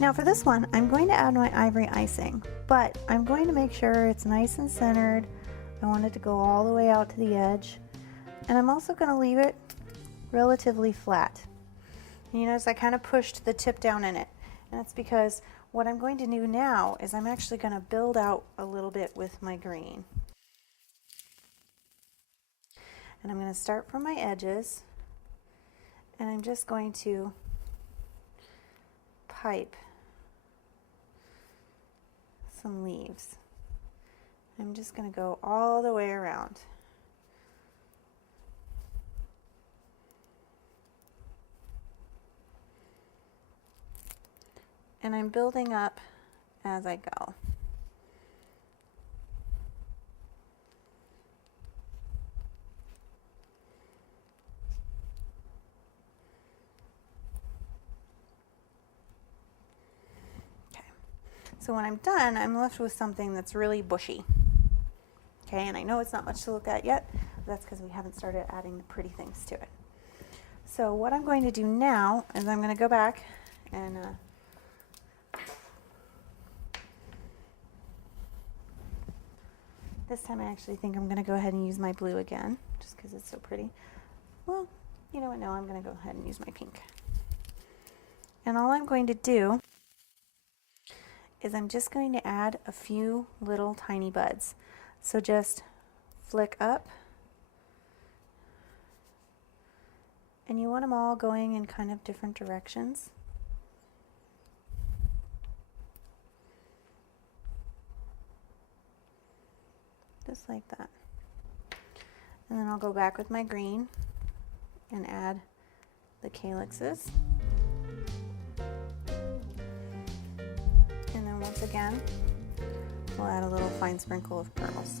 Now for this one, I'm going to add my ivory icing, but I'm going to make sure it's nice and centered. I want it to go all the way out to the edge. And I'm also going to leave it relatively flat. And you notice I kind of pushed the tip down in it. And that's because what I'm going to do now is I'm actually going to build out a little bit with my green. And I'm going to start from my edges, and I'm just going to pipe some leaves. I'm just going to go all the way around. And I'm building up as I go. So when I'm done, I'm left with something that's really bushy. Okay, and I know it's not much to look at yet, but that's because we haven't started adding the pretty things to it. So what I'm going to do now is I'm going to go back and this time I actually think I'm going to go ahead and use my blue again, just because it's so pretty. Well, you know what, no, I'm going to go ahead and use my pink. And all I'm going to do is I'm just going to add a few little tiny buds. So just flick up, and you want them all going in kind of different directions. Just like that. And then I'll go back with my green and add the calyxes. And then once again, we'll add a little fine sprinkle of pearls.